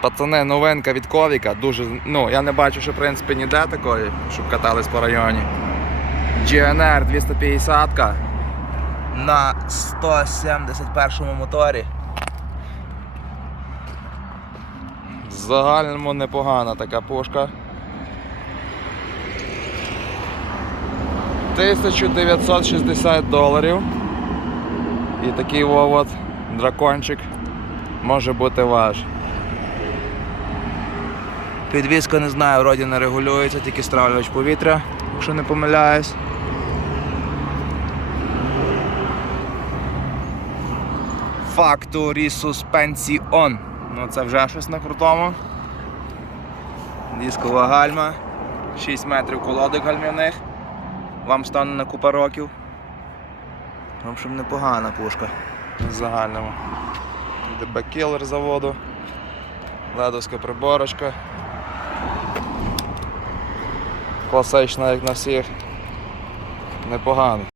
Пацани, новинка від Ковіка. Дуже, ну, я не бачу, що в принципі ніде такої, щоб катались по районі. GNR 250 на 171 моторі. В загальному непогана така пушка. 1960 доларів. І такий от дракончик може бути ваш. Підвізка не знаю, вроді не регулюється, тільки стравлювач повітря, якщо не помиляюсь. Factory Suspension. Ну це вже щось на крутому. Дискова гальма. 6 метрів колодок гальмівних. Вам стане на купа років. В общем, непогана пушка. В загальному. ДБ кілер заводу. Ледовська приборочка. Класична, як на всіх. Непогано.